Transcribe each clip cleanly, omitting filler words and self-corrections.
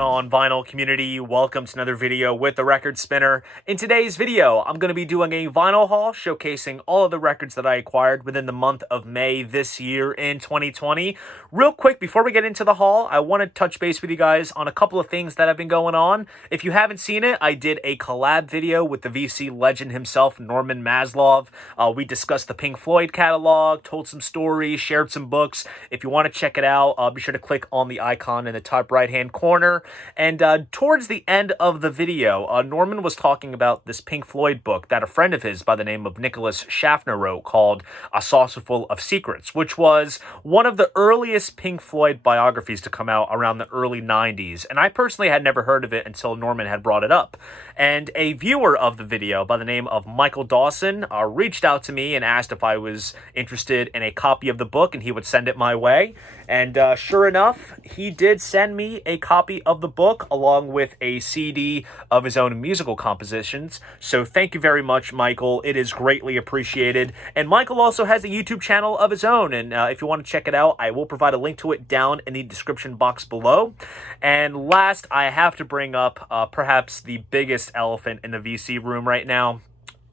on, vinyl community? Welcome to another video with the Record Spinner. In today's video, I'm going to be doing a vinyl haul showcasing all of the records that I acquired within the month of May this year in 2020. Real quick, before we get into the haul, I want to touch base with you guys on a couple of things that have been going on. If you haven't seen it, I did a collab video with the VC legend himself, Norman Maslov. We discussed the Pink Floyd catalog, told some stories, shared some books. If you want to check it out, be sure to click on the icon in the top right-hand corner. And towards the end of the video, Norman was talking about this Pink Floyd book that a friend of his by the name of Nicholas Schaffner wrote called A Saucerful of Secrets, which was one of the earliest Pink Floyd biographies to come out around the early 90s. And I personally had never heard of it until Norman had brought it up. And a viewer of the video by the name of Michael Dawson reached out to me and asked if I was interested in a copy of the book and he would send it my way. And sure enough, he did send me a copy of the book along with a CD of his own musical compositions. So thank you very much, Michael. It is greatly appreciated. And Michael also has a YouTube channel of his own. And if you want to check it out, I will provide a link to it down in the description box below. And last, I have to bring up perhaps the biggest elephant in the VC room right now.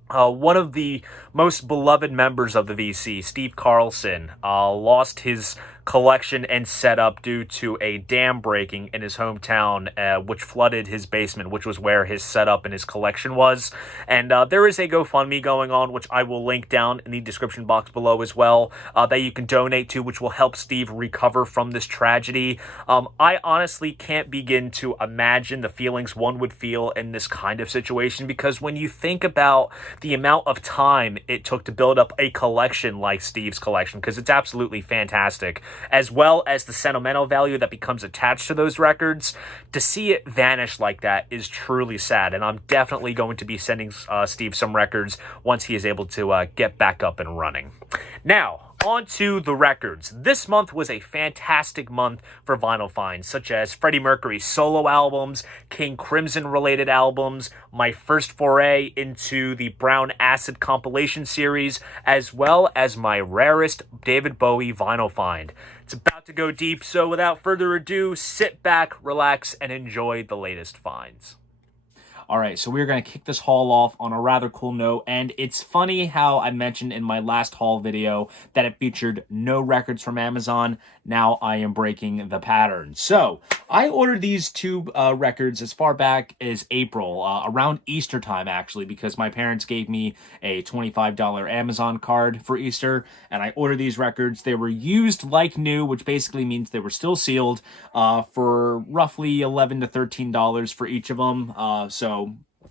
One of the most beloved members of the VC, Steve Carlson, lost his collection and setup due to a dam breaking in his hometown, which flooded his basement, which was where his setup and his collection was. And there is a GoFundMe going on, which I will link down in the description box below as well, that you can donate to, which will help Steve recover from this tragedy. I honestly can't begin to imagine the feelings one would feel in this kind of situation, because when you think about the amount of time it took to build up a collection like Steve's collection, because it's absolutely fantastic, as well as the sentimental value that becomes attached to those records, to see it vanish like that is truly sad. And I'm definitely going to be sending Steve some records once he is able to get back up and running. Now, on to the records. This month was a fantastic month for vinyl finds, such as Freddie Mercury's solo albums, King Crimson related albums, my first foray into the Brown Acid compilation series, as well as my rarest David Bowie vinyl find. It's about to go deep, so without further ado, sit back, relax, and enjoy the latest finds. All right, so we're going to kick this haul off on a rather cool note, and it's funny how I mentioned in my last haul video that it featured no records from Amazon. Now I am breaking the pattern. So I ordered these two records as far back as April, around Easter time actually, because my parents gave me a $25 Amazon card for Easter, and I ordered these records. They were used like new, which basically means they were still sealed, for roughly $11 to $13 for each of them. So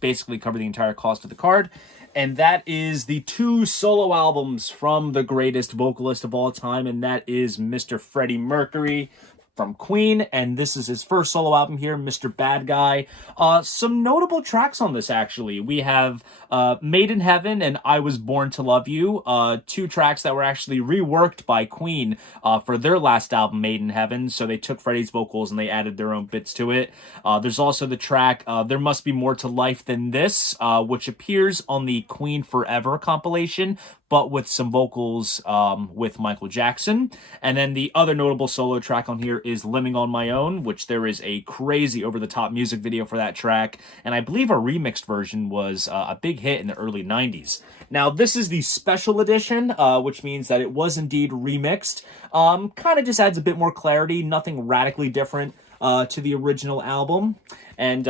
basically cover the entire cost of the card. And that is the two solo albums from the greatest vocalist of all time, and that is Mr. Freddie Mercury from Queen, and this is his first solo album here, Mr. Bad Guy. Some notable tracks on this, actually. We have Made in Heaven and I Was Born to Love You, two tracks that were actually reworked by Queen for their last album, Made in Heaven, so they took Freddie's vocals and they added their own bits to it. There's also the track There Must Be More to Life Than This, which appears on the Queen Forever compilation, but with some vocals with Michael Jackson. And then the other notable solo track on here is Living on My Own, which there is a crazy over-the-top music video for that track, and I believe a remixed version was a big hit in the early 90s. Now, this is the special edition, which means that it was indeed remixed. Kind of just adds a bit more clarity, nothing radically different to the original album. And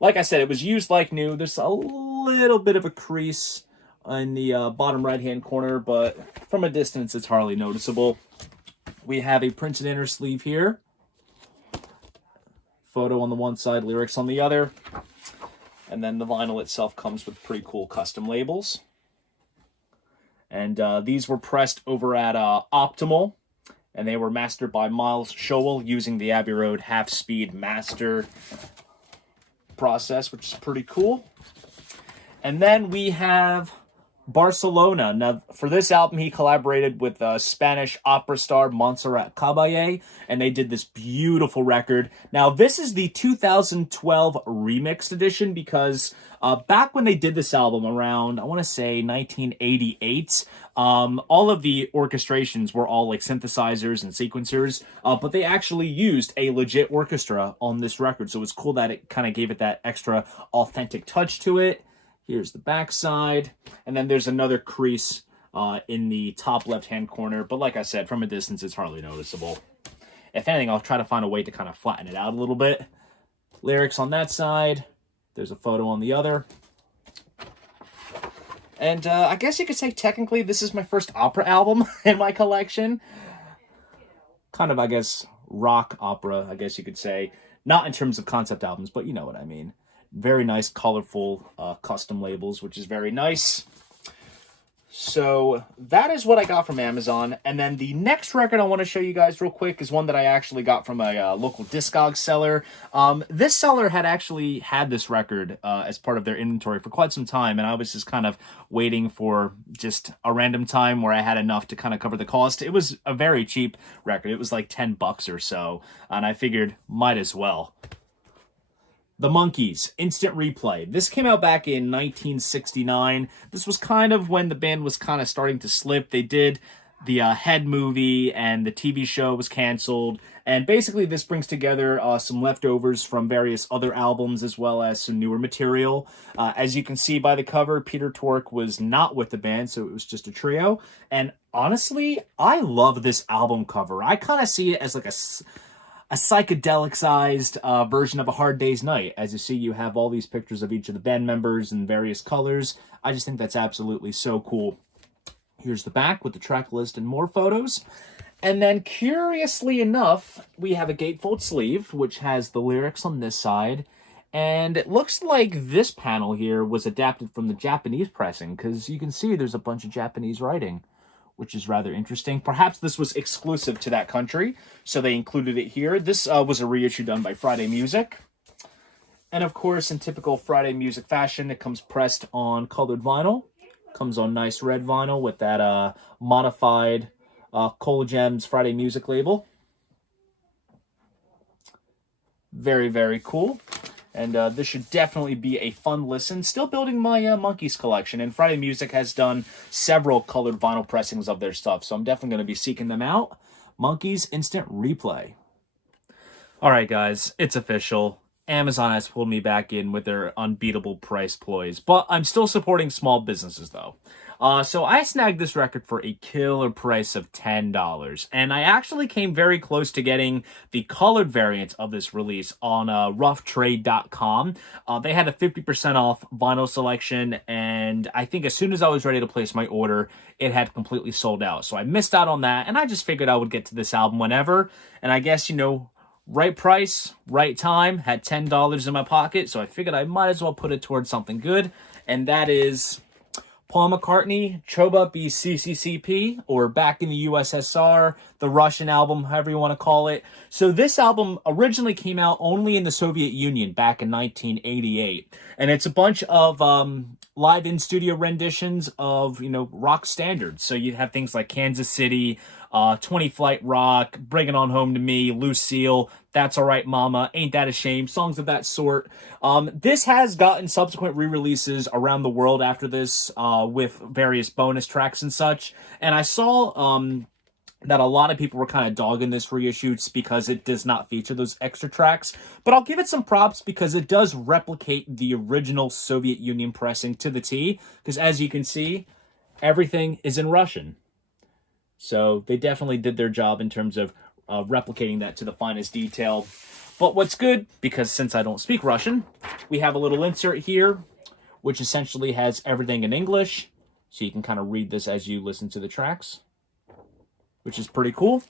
like I said, it was used like new. There's a little bit of a crease in the bottom right-hand corner, but from a distance, it's hardly noticeable. We have a printed inner sleeve here. Photo on the one side, lyrics on the other. And then the vinyl itself comes with pretty cool custom labels. And these were pressed over at Optimal, and they were mastered by Miles Showell using the Abbey Road half-speed master process, which is pretty cool. And then we have Barcelona. Now, for this album, he collaborated with Spanish opera star Montserrat Caballé, and they did this beautiful record. Now, this is the 2012 remixed edition because back when they did this album around, I want to say 1988, all of the orchestrations were all like synthesizers and sequencers, but they actually used a legit orchestra on this record, so it was cool that it kind of gave it that extra authentic touch to it. Here's the back side, and then there's another crease in the top left-hand corner, but like I said, from a distance, it's hardly noticeable. If anything, I'll try to find a way to kind of flatten it out a little bit. Lyrics on that side. There's a photo on the other. And I guess you could say technically this is my first opera album in my collection. Kind of, I guess, rock opera, I guess you could say. Not in terms of concept albums, but you know what I mean. Very nice, colorful custom labels, which is very nice. So that is what I got from Amazon. And then the next record I want to show you guys real quick is one that I actually got from a local Discog seller. This seller had actually had this record as part of their inventory for quite some time, and I was just kind of waiting for just a random time where I had enough to kind of cover the cost. It was a very cheap record. It was like $10 or so, and I figured might as well. The Monkees, Instant Replay. This came out back in 1969. This was kind of when the band was kind of starting to slip. They did the Head movie, and the TV show was canceled. And basically, this brings together some leftovers from various other albums, as well as some newer material. As you can see by the cover, Peter Tork was not with the band, so it was just a trio. And honestly, I love this album cover. I kind of see it as like a psychedelic-sized version of A Hard Day's Night. As you see, you have all these pictures of each of the band members in various colors. I just think that's absolutely so cool. Here's the back with the track list and more photos. And then, curiously enough, we have a gatefold sleeve, which has the lyrics on this side. And it looks like this panel here was adapted from the Japanese pressing, because you can see there's a bunch of Japanese writing, which is rather interesting. Perhaps this was exclusive to that country, so they included it here. This was a reissue done by Friday Music. And of course, in typical Friday Music fashion, it comes pressed on colored vinyl. Comes on nice red vinyl with that modified Cola Gems Friday Music label. Very, very cool. And this should definitely be a fun listen. Still building my Monkees collection. And Friday Music has done several colored vinyl pressings of their stuff. So I'm definitely going to be seeking them out. Monkees Instant Replay. Alright guys, it's official. Amazon has pulled me back in with their unbeatable price ploys. But I'm still supporting small businesses though. So I snagged this record for a killer price of $10. And I actually came very close to getting the colored variant of this release on roughtrade.com. They had a 50% off vinyl selection, and I think as soon as I was ready to place my order, it had completely sold out. So I missed out on that, and I just figured I would get to this album whenever. And I guess, you know, right price, right time, had $10 in my pocket, so I figured I might as well put it towards something good, and that is Paul McCartney, Choba BCCCP, or Back in the USSR, the Russian album, however you want to call it. So this album originally came out only in the Soviet Union back in 1988. And it's a bunch of live in-studio renditions of, you know, rock standards. So you have things like Kansas City, 20 Flight Rock, Bring It On Home to Me, Lucille, That's Alright Mama, Ain't That a Shame, songs of that sort. This has gotten subsequent re-releases around the world after this with various bonus tracks and such. And I saw that a lot of people were kind of dogging this reissue because it does not feature those extra tracks. But I'll give it some props because it does replicate the original Soviet Union pressing to the T. Because as you can see, everything is in Russian. So they definitely did their job in terms of replicating that to the finest detail. But what's good, because since I don't speak Russian, we have a little insert here, which essentially has everything in English. So you can kind of read this as you listen to the tracks, which is pretty cool.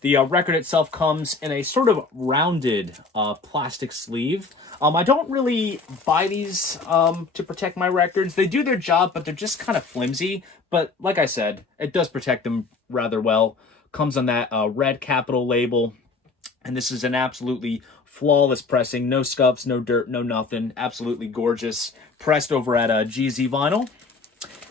The record itself comes in a sort of rounded plastic sleeve. I don't really buy these to protect my records. They do their job, but they're just kind of flimsy. But like I said, it does protect them rather well. Comes on that red capital label. And this is an absolutely flawless pressing. No scuffs, no dirt, no nothing. Absolutely gorgeous. Pressed over at GZ Vinyl.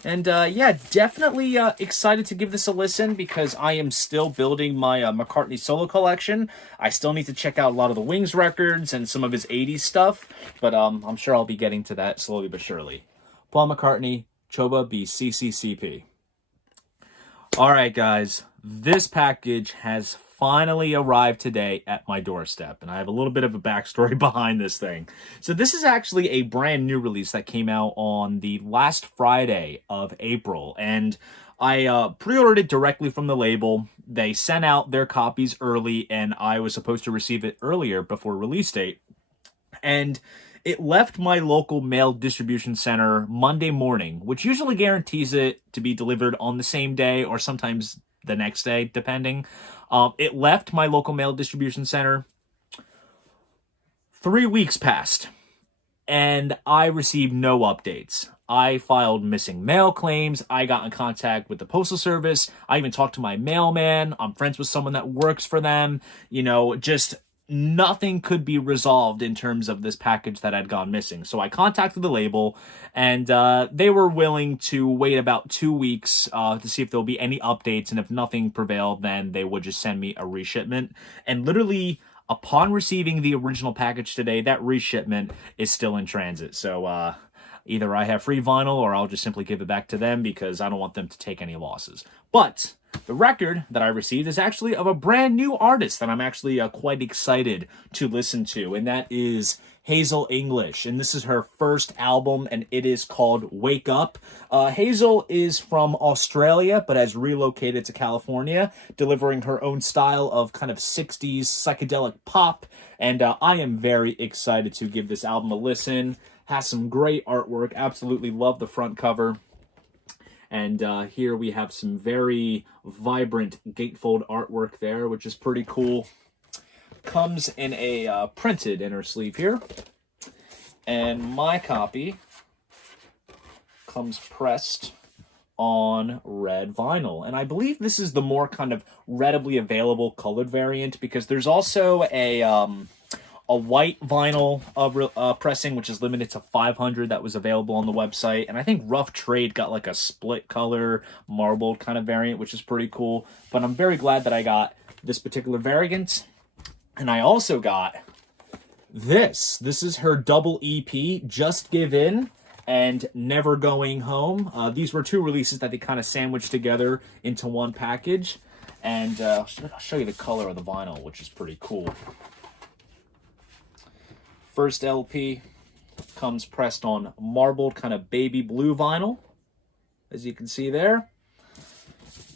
And yeah, definitely excited to give this a listen because I am still building my McCartney solo collection. I still need to check out a lot of the Wings records and some of his 80s stuff, but I'm sure I'll be getting to that slowly but surely. Paul McCartney, Choba BCCCP. All right, guys, this package has finally arrived today at my doorstep, and I have a little bit of a backstory behind this thing. So this is actually a brand new release that came out on the last Friday of April, and I pre-ordered it directly from the label. They sent out their copies early, and I was supposed to receive it earlier before release date. And it left my local mail distribution center Monday morning, which usually guarantees it to be delivered on the same day or sometimes the next day, depending. It left my local mail distribution center. 3 weeks passed, and I received no updates. I filed missing mail claims. I got in contact with the Postal Service. I even talked to my mailman. I'm friends with someone that works for them. You know, just nothing could be resolved in terms of this package that had gone missing. So I contacted the label, and they were willing to wait about 2 weeks to see if there'll be any updates, and if nothing prevailed, then they would just send me a reshipment. And literally, upon receiving the original package today, that reshipment is still in transit. So either I have free vinyl or I'll just simply give it back to them because I don't want them to take any losses. But the record that I received is actually of a brand new artist that I'm actually quite excited to listen to, and that is Hazel English. And this is her first album, and it is called Wake Up. Hazel is from Australia, but has relocated to California, delivering her own style of kind of 60s psychedelic pop, and I am very excited to give this album a listen. Has some great artwork. Absolutely love the front cover. And here we have some very vibrant gatefold artwork there, which is pretty cool. Comes in a printed inner sleeve here. And my copy comes pressed on red vinyl. And I believe this is the more kind of readily available colored variant, because there's also a white vinyl pressing, which is limited to 500, that was available on the website. And I think Rough Trade got like a split color marbled kind of variant, which is pretty cool. But I'm very glad that I got this particular variant. And I also got this. This is her double EP, Just Give In and Never Going Home. These were two releases that they kind of sandwiched together into one package. And I'll show you the color of the vinyl, which is pretty cool. First LP comes pressed on marbled kind of baby blue vinyl, as you can see there.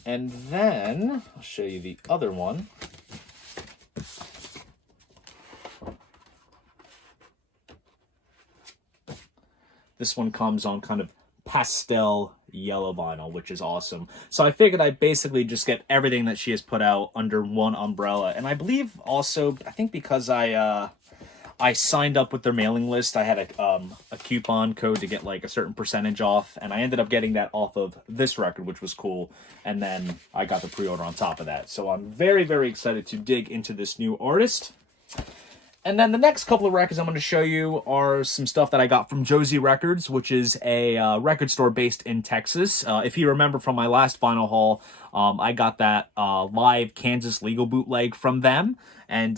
And then I'll show you the other one. This one comes on kind of pastel yellow vinyl, which is awesome. So I figured I'd basically just get everything that she has put out under one umbrella. And I believe also, I think because I signed up with their mailing list, I had a coupon code to get like a certain percentage off, and I ended up getting that off of this record, which was cool. And then I got the pre-order on top of that. So I'm very, very excited to dig into this new artist. And then the next couple of records I'm going to show you are some stuff that I got from Josie Records, which is a record store based in Texas. If you remember from my last vinyl haul, I got that live Kansas legal bootleg from them. And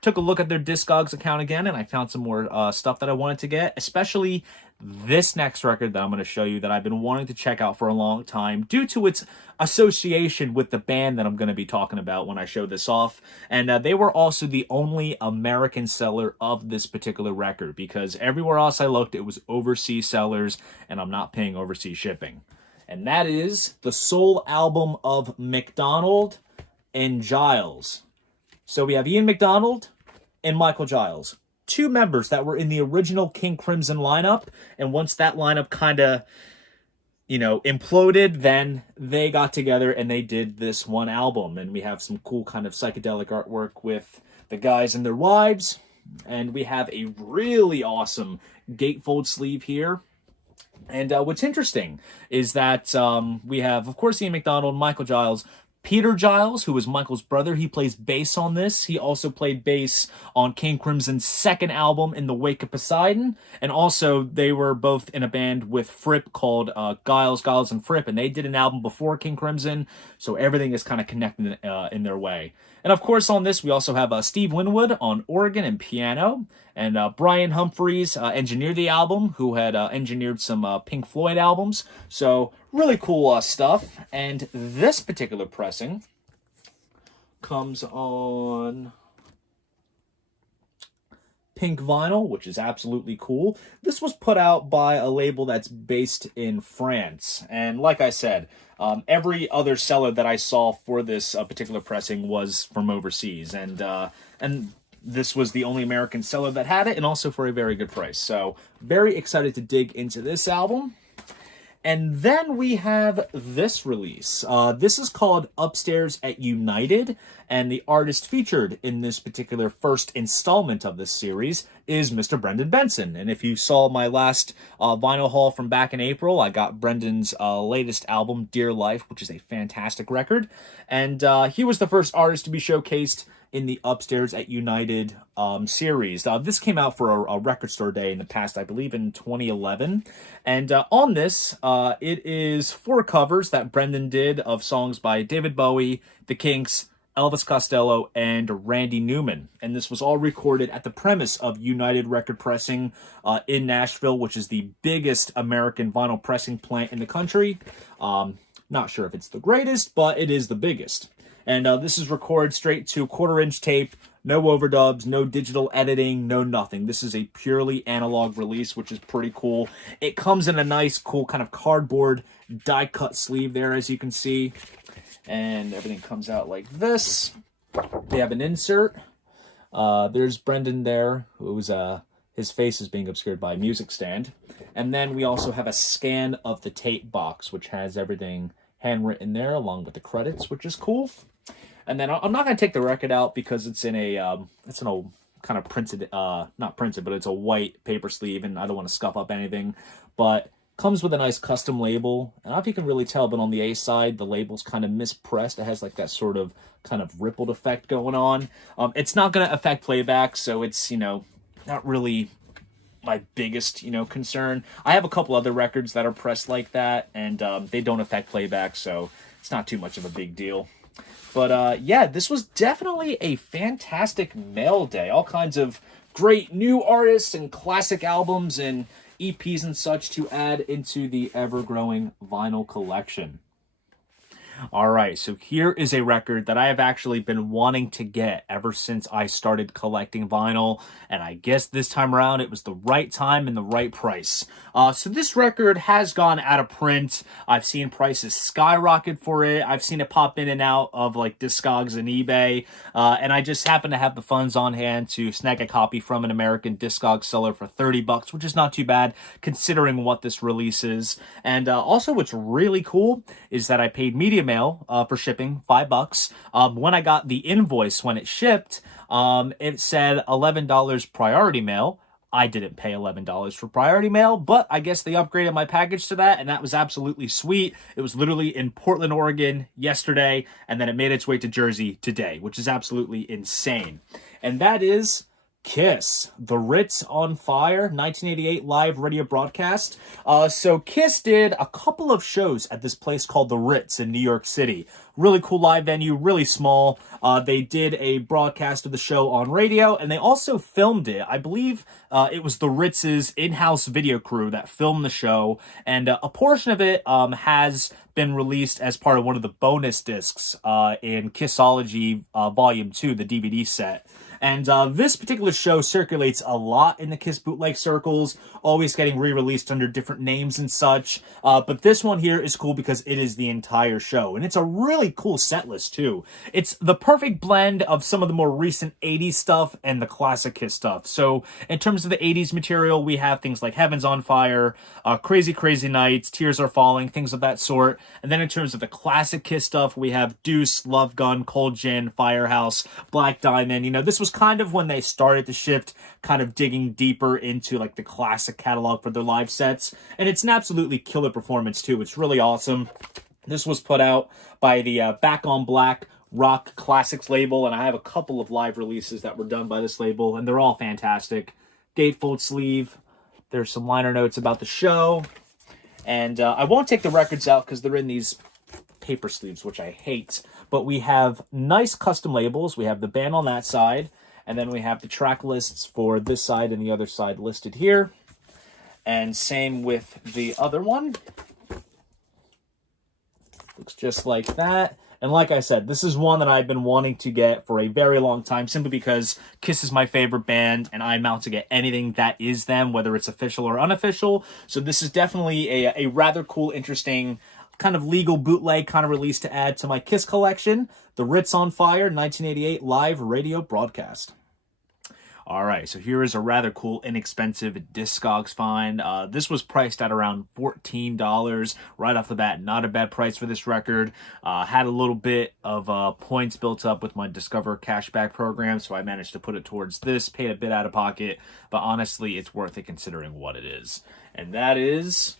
took a look at their Discogs account again, and I found some more stuff that I wanted to get, especially this next record that I'm going to show you that I've been wanting to check out for a long time due to its association with the band that I'm going to be talking about when I show this off. And they were also the only American seller of this particular record, because everywhere else I looked, it was overseas sellers, and I'm not paying overseas shipping. And that is the sole album of McDonald and Giles. So we have Ian McDonald and Michael Giles, two members that were in the original King Crimson lineup. And once that lineup kind of, imploded, then they got together and they did this one album. And we have some cool kind of psychedelic artwork with the guys and their wives. And we have a really awesome gatefold sleeve here. And what's interesting is that we have, of course, Ian McDonald, Michael Giles, Peter Giles, who is Michael's brother, he plays bass on this. He also played bass on King Crimson's second album, In the Wake of Poseidon. And also, they were both in a band with Fripp called Giles and Fripp, and they did an album before King Crimson, so everything is kind of connected in their way. And of course, on this, we also have Steve Winwood on organ and piano, and Brian Humphreys engineered the album, who had engineered some Pink Floyd albums. So really cool stuff. And this particular pressing comes on pink vinyl, which is absolutely cool. This was put out by a label that's based in France. And like I said, every other seller that I saw for this particular pressing was from overseas. And this was the only American seller that had it, and also for a very good price. So very excited to dig into this album. And then we have this release. This is called Upstairs at United, and the artist featured in this particular first installment of this series is Mr. Brendan Benson. And if you saw my last vinyl haul from back in April, I got Brendan's latest album, Dear Life, which is a fantastic record. And he was the first artist to be showcased in the Upstairs at United series. This came out for a record store day in the past, I believe in 2011. And on this, it is 4 covers that Brendan did of songs by David Bowie, The Kinks, Elvis Costello, and Randy Newman. And this was all recorded at the premise of United Record Pressing in Nashville, which is the biggest American vinyl pressing plant in the country. Not sure if it's the greatest, but it is the biggest. And this is recorded straight to 1/4-inch tape, no overdubs, no digital editing, no nothing. This is a purely analog release, which is pretty cool. It comes in a nice, cool kind of cardboard die-cut sleeve there, as you can see. And everything comes out like this. They have an insert. There's Brendan there, who's his face is being obscured by a music stand. And then we also have a scan of the tape box, which has everything handwritten there, along with the credits, which is cool. And then I'm not going to take the record out because it's in a kind of printed, not printed, but it's a white paper sleeve, and I don't want to scuff up anything. But comes with a nice custom label. I don't know if you can really tell, but on the A side, the label's kind of mispressed. It has like that sort of kind of rippled effect going on. It's not going to affect playback, so it's, not really my biggest, concern. I have a couple other records that are pressed like that, and they don't affect playback, so it's not too much of a big deal. But yeah, this was definitely a fantastic mail day. All kinds of great new artists and classic albums and EPs and such to add into the ever-growing vinyl collection. All right, so here is a record that I have actually been wanting to get ever since I started collecting vinyl, and I guess this time around it was the right time and the right price. So this record has gone out of print. I've seen prices skyrocket for it. I've seen it pop in and out of like Discogs and eBay, and I just happen to have the funds on hand to snag a copy from an American Discog seller for $30, which is not too bad considering what this release is. And also what's really cool is that I paid media mail for shipping, $5. When I got the invoice when it shipped, it said $11 priority mail. I didn't pay $11 for priority mail, but I guess they upgraded my package to that, and that was absolutely sweet. It was literally in Portland, Oregon yesterday, and then it made its way to Jersey today, which is absolutely insane. And that is Kiss, The Ritz on Fire, 1988 live radio broadcast. So Kiss did a couple of shows at this place called The Ritz in New York City. Really cool live venue, really small. They did a broadcast of the show on radio, and they also filmed it. I believe it was The Ritz's in-house video crew that filmed the show, and a portion of it has been released as part of one of the bonus discs in Kissology Volume 2, the DVD set. And this particular show circulates a lot in the Kiss bootleg circles, always getting re-released under different names and such. But this one here is cool because it is the entire show. And it's a really cool set list, too. It's the perfect blend of some of the more recent 80s stuff and the classic Kiss stuff. So in terms of the 80s material, we have things like Heaven's on Fire, Crazy Crazy Nights, Tears Are Falling, things of that sort. And then in terms of the classic Kiss stuff, we have Deuce, Love Gun, Cold Gin, Firehouse, Black Diamond. This was kind of when they started to shift, kind of digging deeper into like the classic catalog for their live sets. And it's an absolutely killer performance too. It's really awesome. This was put out by the Back on Black Rock Classics label, and I have a couple of live releases that were done by this label, and they're all fantastic. Gatefold sleeve. There's some liner notes about the show. And I won't take the records out because they're in these paper sleeves, which I hate. But we have nice custom labels. We have the band on that side, and then we have the track lists for this side and the other side listed here. And same with the other one. Looks just like that. And like I said, this is one that I've been wanting to get for a very long time, simply because Kiss is my favorite band, and I'm out to get anything that is them, whether it's official or unofficial. So this is definitely a rather cool, interesting, kind of legal bootleg kind of release to add to my Kiss collection. The Ritz on Fire 1988 live radio broadcast. All right, so here is a rather cool, inexpensive Discogs find. This was priced at around $14 right off the bat. Not a bad price for this record. Had a little bit of points built up with my Discover cashback program, so I managed to put it towards this. Paid a bit out of pocket, but honestly, it's worth it considering what it is. And that is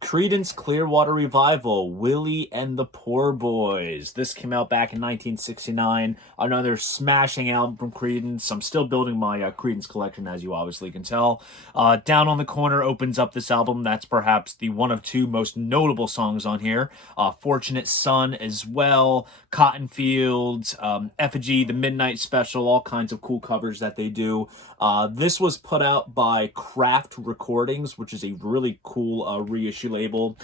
Creedence Clearwater Revival, Willie and the Poor Boys. This came out back in 1969. Another smashing album from Creedence. I'm still building my Creedence collection, as you obviously can tell. Down on the Corner opens up this album. That's perhaps the one of two most notable songs on here. Fortunate Son as well. Cotton Fields, Effigy, The Midnight Special, all kinds of cool covers that they do. This was put out by Craft Recordings, which is a really cool reissue label.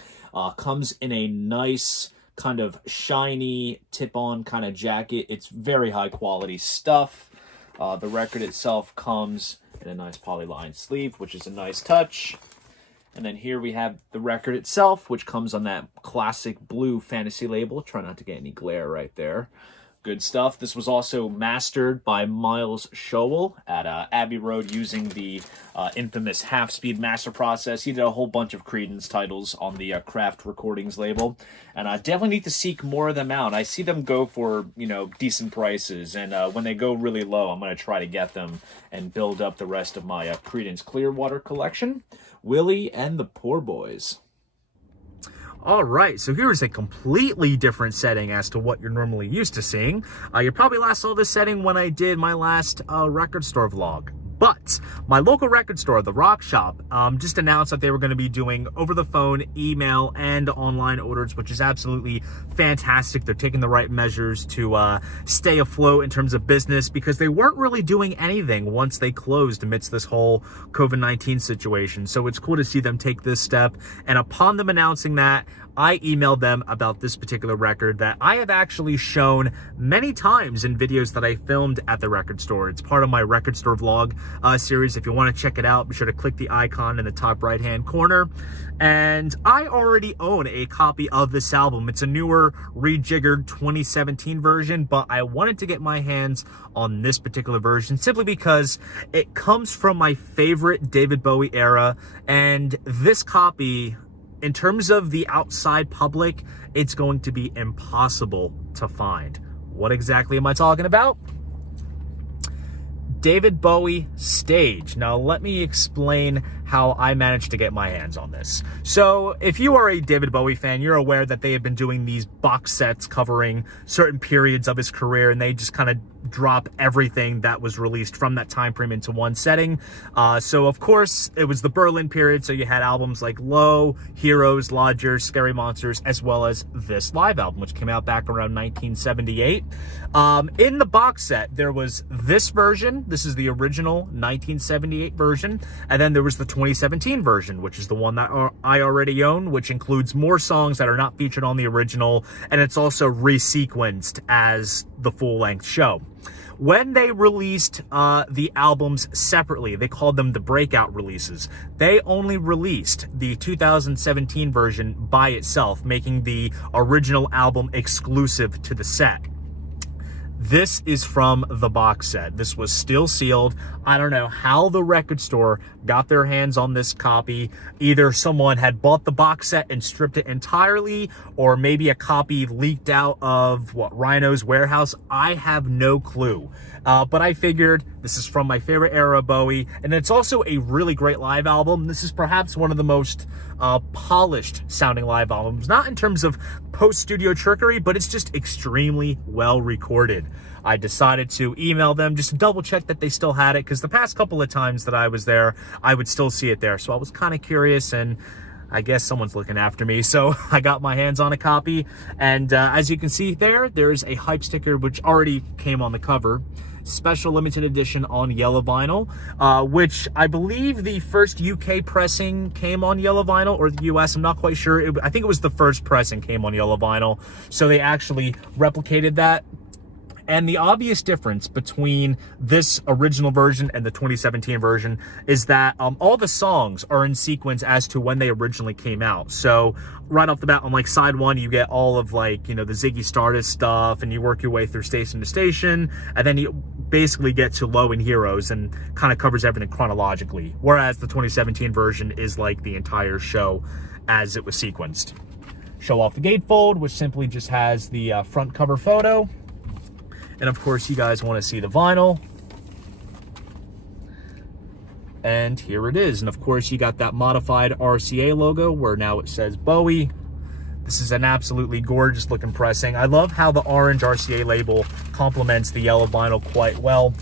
Comes in a nice kind of shiny tip-on kind of jacket. It's very high quality stuff. The record itself comes in a nice polyline sleeve, which is a nice touch. And then here we have the record itself, which comes on that classic blue Fantasy label. Try not to get any glare right there. Good stuff. This was also mastered by Miles Showell at Abbey Road using the infamous half-speed master process. He did a whole bunch of Creedence titles on the Craft Recordings label. And I definitely need to seek more of them out. I see them go for, you know, decent prices. And when they go really low, I'm going to try to get them and build up the rest of my Creedence Clearwater collection. Willie and the Poor Boys. All right, so here's a completely different setting as to what you're normally used to seeing. You probably last saw this setting when I did my last record store vlog. But my local record store, The Rock Shop, just announced that they were going to be doing over-the-phone, email, and online orders, which is absolutely fantastic. They're taking the right measures to stay afloat in terms of business, because they weren't really doing anything once they closed amidst this whole COVID-19 situation. So it's cool to see them take this step. And upon them announcing that, I emailed them about this particular record that I have actually shown many times in videos that I filmed at the record store. It's part of my record store vlog series. If you want to check it out, be sure to click the icon in the top right hand corner. And I already own a copy of this album. It's a newer, rejiggered 2017 version, but I wanted to get my hands on this particular version simply because it comes from my favorite David Bowie era, and this copy, in terms of the outside public, it's going to be impossible to find. What exactly am I talking about? David Bowie Stage. Now, let me explain how I managed to get my hands on this. So, if you are a David Bowie fan, you're aware that they have been doing these box sets covering certain periods of his career, and they just kind of drop everything that was released from that time frame into one setting. So, of course, it was the Berlin period, so you had albums like Low, Heroes, Lodgers, Scary Monsters, as well as this live album, which came out back around 1978. In the box set, there was this version. This is the original 1978 version, and then there was the 2017 version, which is the one that I already own, which includes more songs that are not featured on the original, and it's also resequenced as the full-length show. When they released the albums separately, they called them the breakout releases. They only released the 2017 version by itself, making the original album exclusive to the set. This is from the box set. This was still sealed. I don't know how the record store got their hands on this copy. Either someone had bought the box set and stripped it entirely, or maybe a copy leaked out of Rhino's warehouse. I have no clue. But I figured this is from my favorite era of Bowie, and it's also a really great live album. This is perhaps one of the most polished sounding live albums, not in terms of post-studio trickery, but it's just extremely well recorded. I decided to email them just to double check that they still had it, because the past couple of times that I was there, I would still see it there. So I was kind of curious, and I guess someone's looking after me. So I got my hands on a copy. And as you can see there's a hype sticker, which already came on the cover. Special limited edition on yellow vinyl, which I believe the first UK pressing came on yellow vinyl, or the US, I'm not quite sure. I think it was the first pressing came on yellow vinyl. So they actually replicated that. And the obvious difference between this original version and the 2017 version is that all the songs are in sequence as to when they originally came out. So right off the bat, on like side one, you get all of like, you know, the Ziggy Stardust stuff, and you work your way through station to station, and then you basically get to Low and Heroes and kind of covers everything chronologically. Whereas the 2017 version is like the entire show as it was sequenced. Show off the gatefold, which simply just has the front cover photo. And of course, you guys want to see the vinyl. And here it is. And of course, you got that modified RCA logo where now it says Bowie. This is an absolutely gorgeous looking pressing. I love how the orange RCA label complements the yellow vinyl quite well.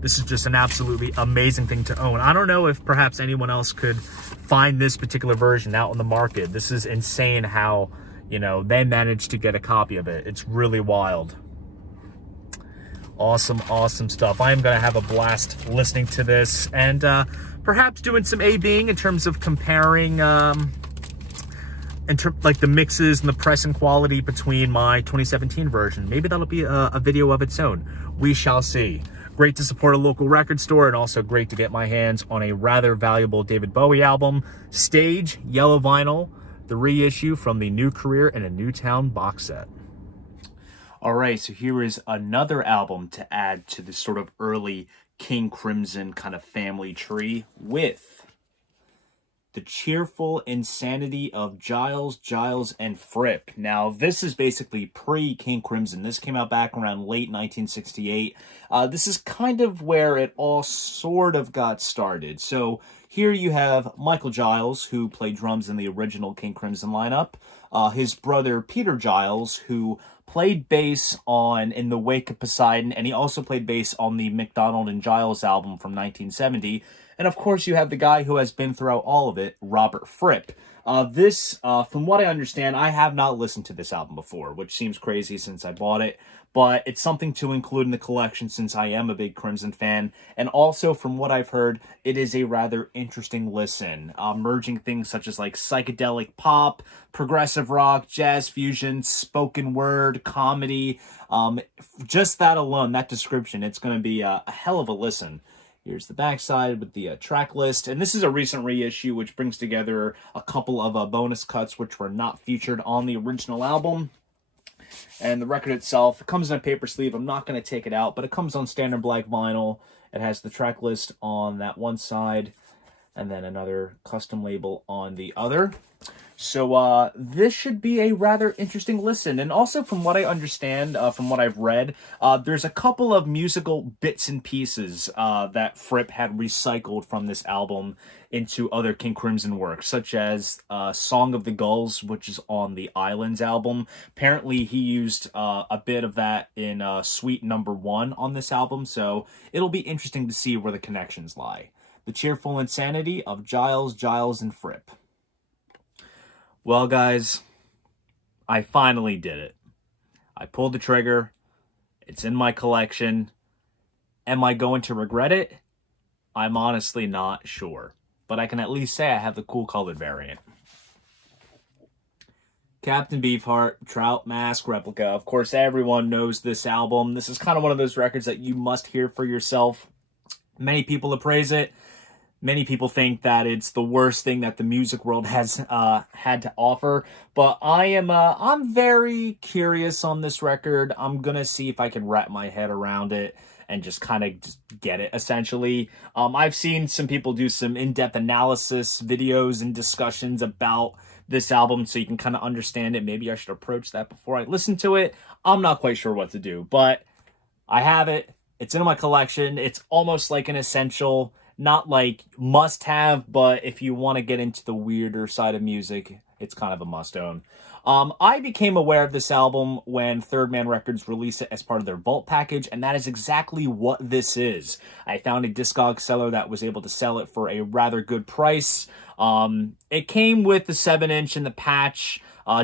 This is just an absolutely amazing thing to own. I don't know if perhaps anyone else could find this particular version out on the market. This is insane how, you know, they managed to get a copy of it. It's really wild. Awesome stuff. I am going to have a blast listening to this, and perhaps doing some A-Bing in terms of comparing like the mixes and the pressing quality between my 2017 version. Maybe that'll be a video of its own. We shall see. Great to support a local record store, and also great to get my hands on a rather valuable David Bowie album. Stage, yellow vinyl, the reissue from the New Career in a New Town box set. All right, so here is another album to add to this sort of early King Crimson kind of family tree, with The Cheerful Insanity of Giles, Giles, and Fripp. Now, this is basically pre-King Crimson. This came out back around late 1968. This is kind of where it all sort of got started. So here you have Michael Giles, who played drums in the original King Crimson lineup. His brother, Peter Giles, who played bass on In the Wake of Poseidon, and he also played bass on the McDonald and Giles album from 1970. And of course, you have the guy who has been throughout all of it, Robert Fripp. From what I understand, I have not listened to this album before, which seems crazy since I bought it, but it's something to include in the collection since I am a big Crimson fan. And also, from what I've heard, it is a rather interesting listen, merging things such as like psychedelic pop, progressive rock, jazz fusion, spoken word, comedy. Just that alone, that description, it's going to be a hell of a listen. Here's the backside with the track list. And this is a recent reissue, which brings together a couple of bonus cuts, which were not featured on the original album. And the record itself, it comes in a paper sleeve. I'm not going to take it out, but it comes on standard black vinyl. It has the track list on that one side, and then another custom label on the other. So this should be a rather interesting listen. And also, from what I understand, from what I've read, there's a couple of musical bits and pieces that Fripp had recycled from this album into other King Crimson works, such as Song of the Gulls, which is on the Islands album. Apparently, he used a bit of that in Suite Number 1 on this album, so it'll be interesting to see where the connections lie. The Cheerful Insanity of Giles, Giles, and Fripp. Well, guys, I finally did it. I pulled the trigger. It's in my collection. Am I going to regret it? I'm honestly not sure. But I can at least say I have the cool colored variant. Captain Beefheart, Trout Mask Replica. Of course, everyone knows this album. This is kind of one of those records that you must hear for yourself. Many people appraise it. Many people think that it's the worst thing that the music world has had to offer, but I'm very curious on this record. I'm gonna see if I can wrap my head around it and just kind of just get it, essentially. I've seen some people do some in-depth analysis videos and discussions about this album, so you can kind of understand it. Maybe I should approach that before I listen to it. I'm not quite sure what to do, but I have it. It's in my collection. It's almost like an essential. Not like must have, but if you want to get into the weirder side of music, it's kind of a must own. I became aware of this album when Third Man Records released it as part of their Vault package, and that is exactly what this is. I found a Discog seller that was able to sell it for a rather good price. It came with the 7-inch and the patch.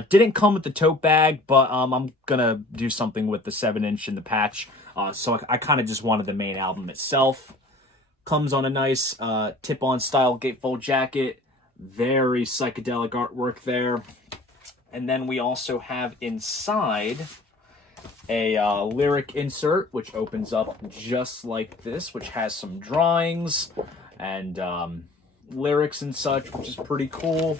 Didn't come with the tote bag, but I'm gonna do something with the 7-inch and the patch. So I kind of just wanted the main album itself. Comes on a nice tip-on style gatefold jacket. Very psychedelic artwork there. And then we also have inside a lyric insert, which opens up just like this, which has some drawings and lyrics and such, which is pretty cool.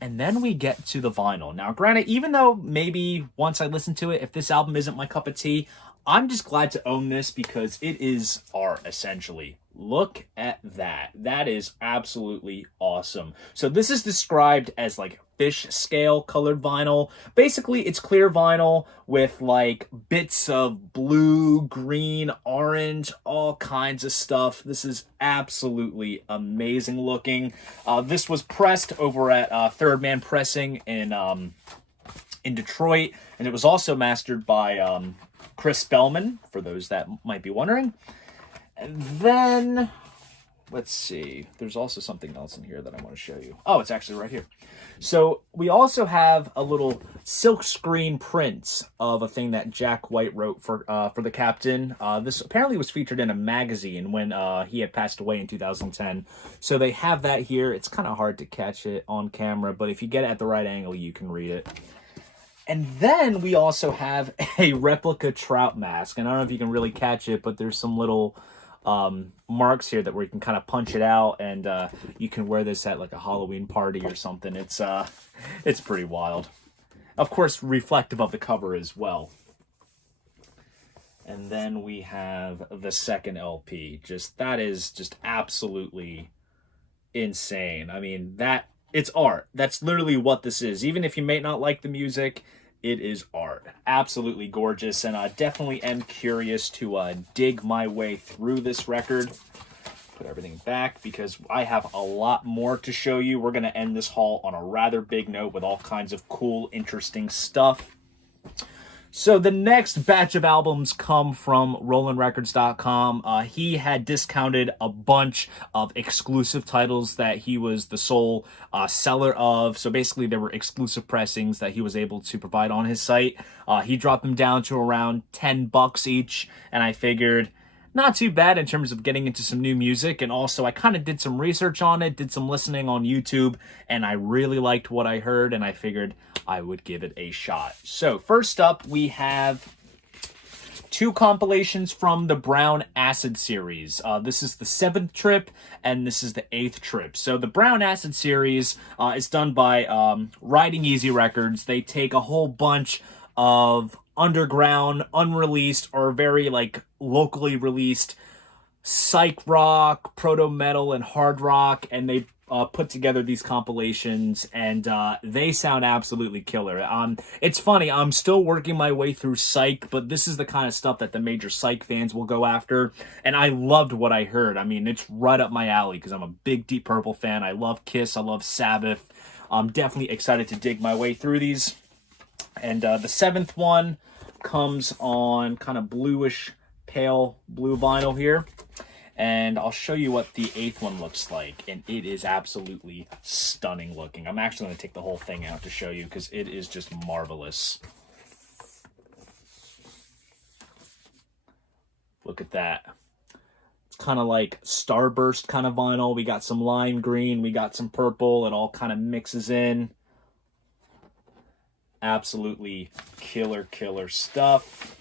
And then we get to the vinyl. Now, granted, even though maybe once I listen to it, if this album isn't my cup of tea, I'm just glad to own this because it is art, essentially. Look at that. That is absolutely awesome. So this is described as like fish scale colored vinyl. Basically, it's clear vinyl with like bits of blue, green, orange, all kinds of stuff. This is absolutely amazing looking. This was pressed over at Third Man Pressing in Detroit, and it was also mastered by Chris Spellman, for those that might be wondering. And then, let's see, there's also something else in here that I want to show you. Oh, it's actually right here. So we also have a little silk screen print of a thing that Jack White wrote for the Captain. This apparently was featured in a magazine when he had passed away in 2010. So they have that here. It's kind of hard to catch it on camera, but if you get it at the right angle, you can read it. And then we also have a replica trout mask. And I don't know if you can really catch it, but there's some little marks here that where you can kind of punch it out, and you can wear this at like a Halloween party or something. It's pretty wild. Of course, reflective of the cover as well. And then we have the second LP. That is just absolutely insane. I mean, it's art. That's literally what this is. Even if you may not like the music, it is art. Absolutely gorgeous, and I definitely am curious to dig my way through this record. Put everything back because I have a lot more to show you. We're going to end this haul on a rather big note with all kinds of cool, interesting stuff. So the next batch of albums come from RollingRecords.com. He had discounted a bunch of exclusive titles that he was the sole seller of. So basically there were exclusive pressings that he was able to provide on his site. He dropped them down to around $10 each, and I figured not too bad in terms of getting into some new music. And also I kind of did some research on it, did some listening on YouTube, and I really liked what I heard, and I figured I would give it a shot. So first up, we have two compilations from the Brown Acid series. This is the 7th trip, and this is the 8th trip. So the Brown Acid series is done by Riding Easy Records. They take a whole bunch of underground, unreleased, or very like locally released psych rock, proto metal, and hard rock, and they put together these compilations, and they sound absolutely killer. It's funny, I'm still working my way through psych, but this is the kind of stuff that the major psych fans will go after, and I loved what I heard. I mean, it's right up my alley because I'm a big Deep Purple fan. I love Kiss, I love Sabbath. I'm definitely excited to dig my way through these. And the 7th one comes on kind of bluish, pale blue vinyl here. And I'll show you what the 8th one looks like. And it is absolutely stunning looking. I'm actually going to take the whole thing out to show you because it is just marvelous. Look at that. It's kind of like starburst kind of vinyl. We got some lime green. We got some purple. It all kind of mixes in. Absolutely killer stuff.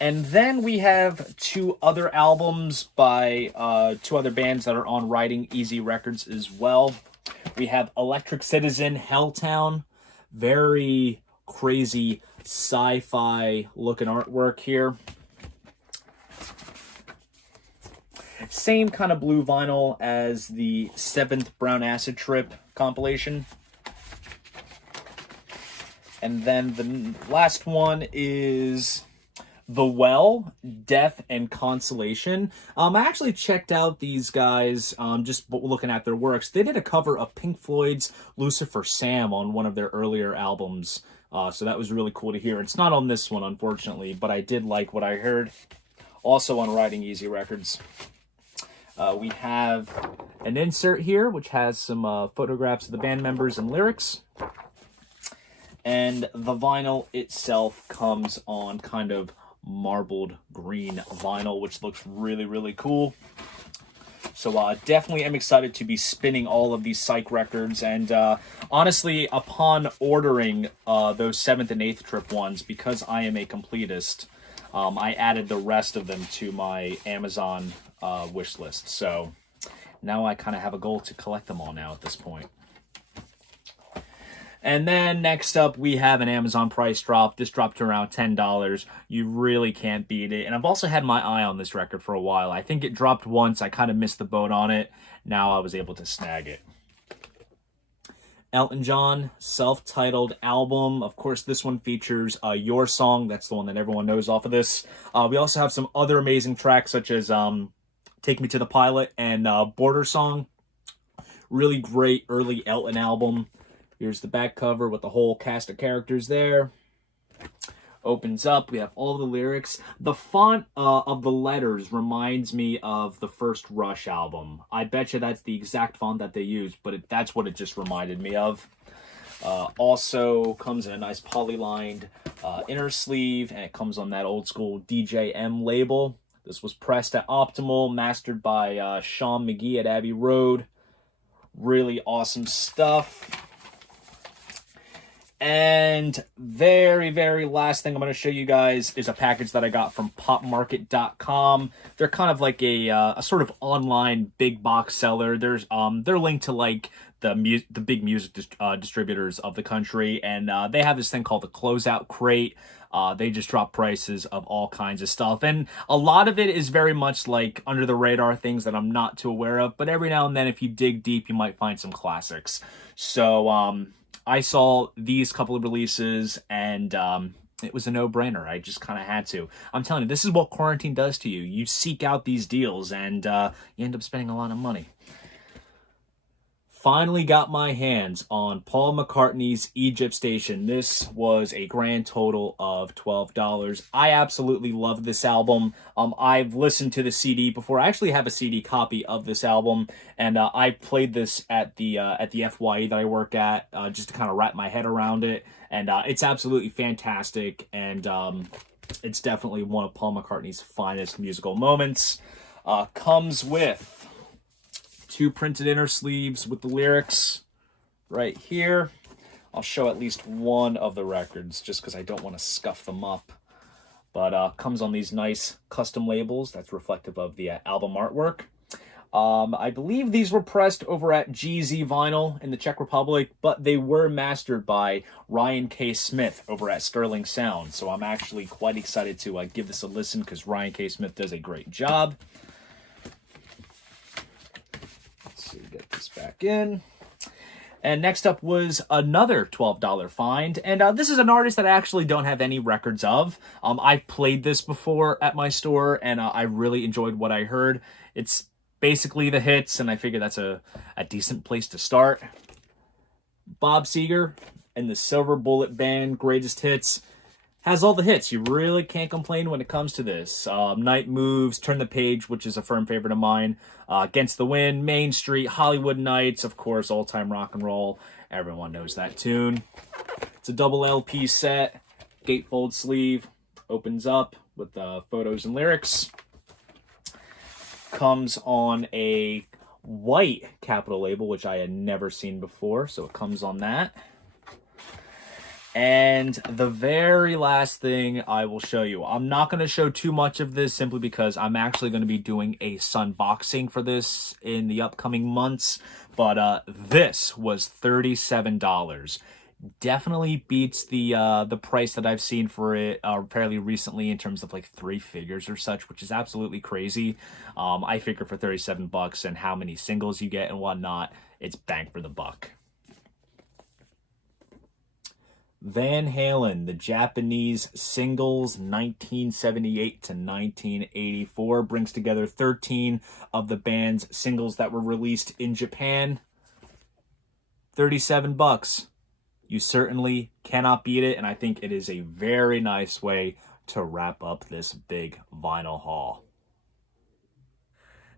And then we have two other albums by two other bands that are on Riding Easy Records as well. We have Electric Citizen, Helltown. Very crazy sci-fi looking artwork here. Same kind of blue vinyl as the 7th Brown Acid Trip compilation. And then the last one is The Well, Death and Consolation. I actually checked out these guys, just looking at their works. They did a cover of Pink Floyd's Lucifer Sam on one of their earlier albums. So that was really cool to hear. It's not on this one, unfortunately, but I did like what I heard. Also on Riding Easy Records. We have an insert here, which has some photographs of the band members and lyrics. And the vinyl itself comes on kind of marbled green vinyl, which looks really, really cool. So definitely am excited to be spinning all of these psych records. And honestly, upon ordering those 7th and 8th Trip ones, because I am a completist, I added the rest of them to my Amazon wish list. So now I kind of have a goal to collect them all now at this point. And then next up, we have an Amazon price drop. This dropped to around $10. You really can't beat it. And I've also had my eye on this record for a while. I think it dropped once. I kind of missed the boat on it. Now I was able to snag it. Elton John, self-titled album. Of course, this one features Your Song. That's the one that everyone knows off of this. We also have some other amazing tracks, such as Take Me to the Pilot and Border Song. Really great early Elton album. Here's the back cover with the whole cast of characters there. Opens up. We have all the lyrics. The font of the letters reminds me of the first Rush album. I bet you that's the exact font that they used, but that's what it just reminded me of. Also comes in a nice polylined inner sleeve, and it comes on that old school DJM label. This was pressed at Optimal, mastered by Sean McGee at Abbey Road. Really awesome stuff. And very, very last thing I'm going to show you guys is a package that I got from popmarket.com. They're kind of like a sort of online big box seller. They're linked to like the big music distributors of the country, and they have this thing called the Closeout Crate. They just drop prices of all kinds of stuff, and a lot of it is very much like under the radar things that I'm not too aware of, but every now and then if you dig deep you might find some classics. So I saw these couple of releases, and it was a no-brainer. I just kind of had to. I'm telling you, this is what quarantine does to you. You seek out these deals, and you end up spending a lot of money. Finally got my hands on Paul McCartney's Egypt Station. This was a grand total of $12. I absolutely love this album. I've listened to the CD before. I actually have a CD copy of this album, and I played this at the FYE that I work at just to kind of wrap my head around it. And it's absolutely fantastic, and it's definitely one of Paul McCartney's finest musical moments. Comes with 2 printed inner sleeves with the lyrics right here. I'll show at least one of the records just because I don't want to scuff them up. But comes on these nice custom labels that's reflective of the album artwork. I believe these were pressed over at GZ Vinyl in the Czech Republic, but they were mastered by Ryan K. Smith over at Sterling Sound. So I'm actually quite excited to give this a listen because Ryan K. Smith does a great job. So get this back in. And next up was another $12 find. And this is an artist that I actually don't have any records of. I've played this before at my store, and I really enjoyed what I heard. It's basically the hits, and I figure that's a decent place to start. Bob Seger and the Silver Bullet Band Greatest Hits. Has all the hits. You really can't complain when it comes to this. Night Moves, Turn the Page, which is a firm favorite of mine. Against the Wind, Main Street, Hollywood Nights, of course, All Time Rock and Roll. Everyone knows that tune. It's a double LP set. Gatefold sleeve. Opens up with photos and lyrics. Comes on a white Capitol label, which I had never seen before, so it comes on that. And the very last thing I will show you, I'm not going to show too much of this simply because I'm actually going to be doing a sunboxing for this in the upcoming months. But this was $37. Definitely beats the price that I've seen for it fairly recently in terms of like 3 figures or such, which is absolutely crazy. I figure for 37 bucks and how many singles you get and whatnot, it's bang for the buck. Van Halen, the Japanese singles 1978 to 1984, brings together 13 of the band's singles that were released in Japan. 37 bucks. You certainly cannot beat it, and I think it is a very nice way to wrap up this big vinyl haul.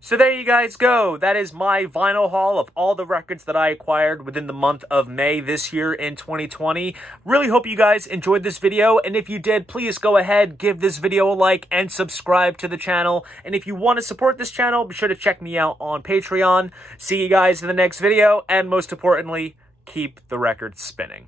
So there you guys go. That is my vinyl haul of all the records that I acquired within the month of May this year in 2020. Really hope you guys enjoyed this video, and if you did, please go ahead, give this video a like, and subscribe to the channel. And if you want to support this channel, be sure to check me out on Patreon. See you guys in the next video, and most importantly, keep the records spinning.